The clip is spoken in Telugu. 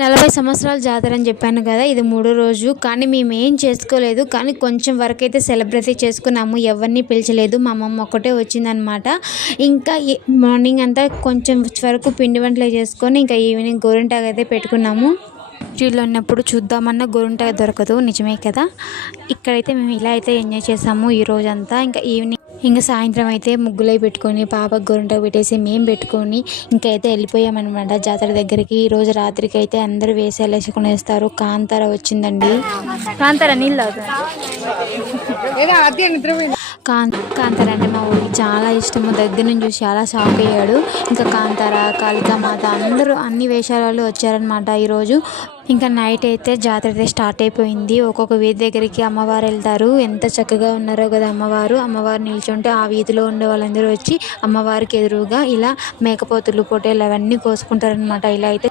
40 సంవత్సరాల జాతర అని చెప్పాను కదా, ఇది మూడో రోజు. కానీ మేము ఏం చేసుకోలేదు, కానీ కొంచెం వరకు అయితే సెలబ్రేట్ చేసుకున్నాము. ఎవరిని పిలిచలేదు, మా అమ్మమ్మ ఒక్కటే వచ్చిందనమాట. ఇంకా మార్నింగ్ అంతా కొంచెం వరకు పిండి వంటలు చేసుకొని ఇంకా ఈవినింగ్ గోరింటాకు అయితే పెట్టుకున్నాము. సిటీలో ఉన్నప్పుడు చూద్దామన్నా గోరింటాకు దొరకదు, నిజమే కదా. ఇక్కడైతే మేము ఇలా అయితే ఎంజాయ్ చేసాము ఈ రోజంతా. ఇంకా సాయంత్రం అయితే ముగ్గులై పెట్టుకొని పాపకు గోరింటాకు పెట్టేసి మేము పెట్టుకొని ఇంకా అయితే వెళ్ళిపోయామన్నమాట జాతర దగ్గరికి. ఈరోజు రాత్రికి అయితే అందరూ వేసాలు వేసుకునేస్తారు. కాంతార వచ్చిందండి. కాంతార నీళ్ళు కాంతార అంటే మా ఊరికి చాలా ఇష్టము. దగ్గర నుంచి చూసి చాలా షాక్ అయ్యాడు. ఇంకా కాంతార, కాళికామాత అందరూ అన్ని వేషాలలో వచ్చారనమాట ఈరోజు. ఇంకా నైట్ అయితే జాతర అయితే స్టార్ట్ అయిపోయింది. ఒక్కొక్క వీధి దగ్గరికి అమ్మవారు వెళ్తారు. ఎంత చక్కగా ఉన్నారో కదా అమ్మవారు నిల్చుంటే ఆ వీధిలో ఉండే వాళ్ళందరూ వచ్చి అమ్మవారికి ఎదురుగా ఇలా మేకపోతులు, పొట్టేలు అవన్నీ కోసుకుంటారనమాట. ఇలా అయితే